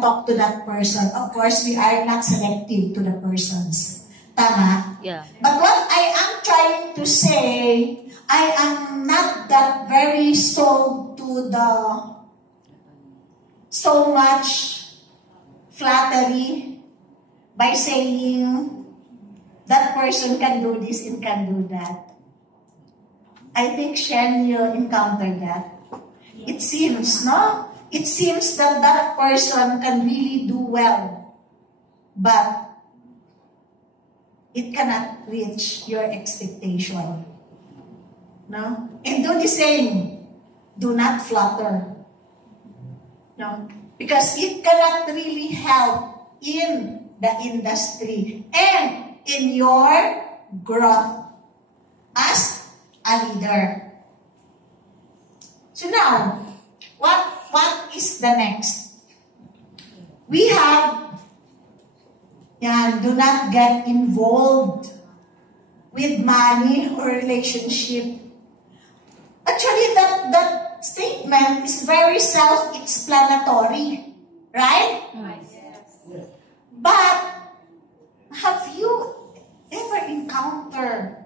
talk to that person. Of course, we are not selective to the persons. Tama? Yeah. But what I am trying to say, I am not that very sold to the so much flattery by saying that person can do this and can do that. I think Shen, you encountered that. It seems, no? It seems that that person can really do well, but it cannot reach your expectation. No? And do the same. Do not flatter. No? Because it cannot really help in the industry and in your growth as a leader. So now, what is the next? We have, do not get involved with money or relationship. Actually, that statement is very self-explanatory, right? Yes. But have you ever encountered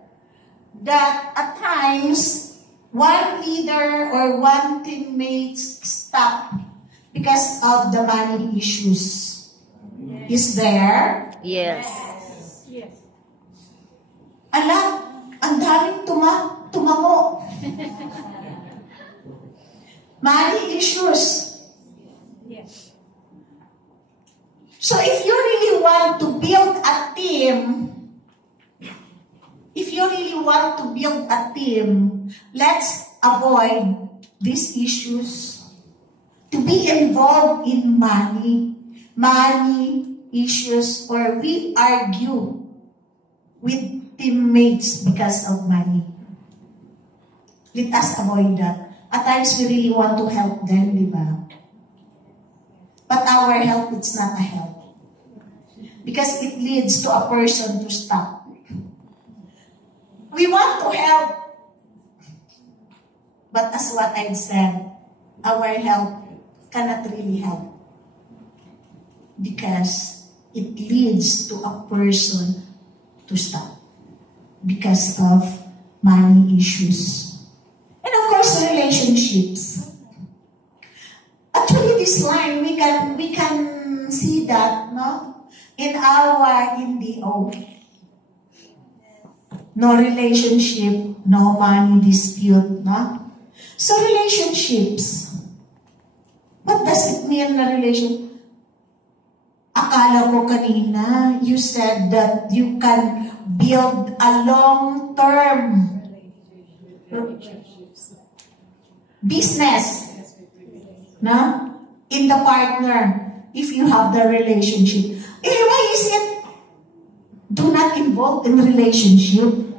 that at times one leader or one teammate stop because of the money issues? Yes. Is there? Yes. Yes. Ala, ang daming tumango. Money issues. Yes. So if you really want to build a team, let's avoid these issues. To be involved in money issues, or we argue with teammates because of money. Let us avoid that. At times we really want to help them, di ba? But our help, it's not a help. Because it leads to a person to stop. We want to help. But as what I've said, our help cannot really help. Because it leads to a person to stop. Because of money issues. And of course, relationships. Actually, this line, we can see that, no? In our NDO. No relationship, no money dispute, no? So relationships. What does it mean na relationship? Akala ko kanina, you said that you can build a long-term business, no? In the partner, if you have the relationship. Why is it? Do not involve in relationship.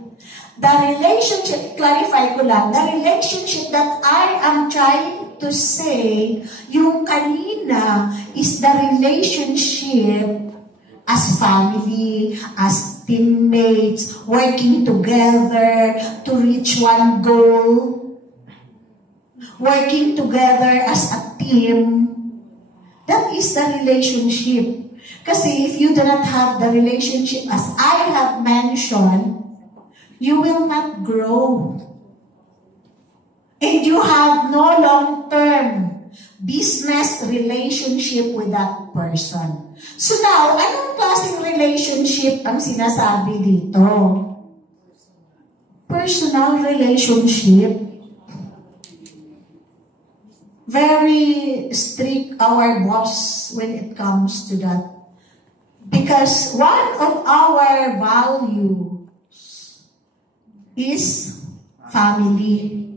The relationship, clarify ko lang, the relationship that I am trying to say, yung kanina, is the relationship as family, as teammates, working together to reach one goal, working together as a team. That is the relationship. Kasi if you do not have the relationship as I have mentioned, you will not grow. And you have no long-term business relationship with that person. So now, anong klaseng relationship ang sinasabi dito? Personal relationship. Very strict our boss when it comes to that. Because one of our values is family.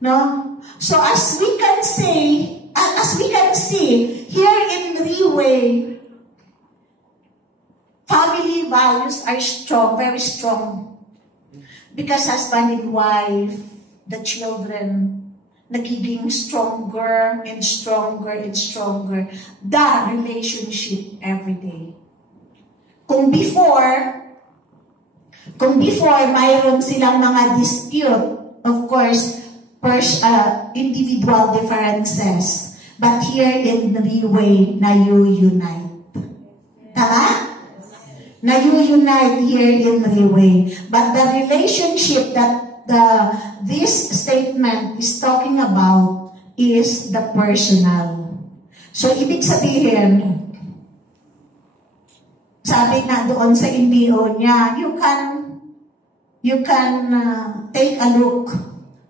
No? So as we can see here in Riway, family values are strong, very strong. Because husband and wife, the children, nagiging stronger and stronger and stronger. The relationship every day. Kung before mayroon silang mga dispute, of course, individual differences. But here in Reway, na you unite. Tama? Na you unite here in Reway. But the relationship that this statement is talking about is the personal. So, ibig sabihin, sabi na doon sa NBO niya, you can take a look,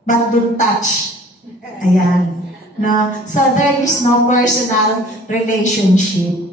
but don't touch. Ayan. No? So, there is no personal relationship.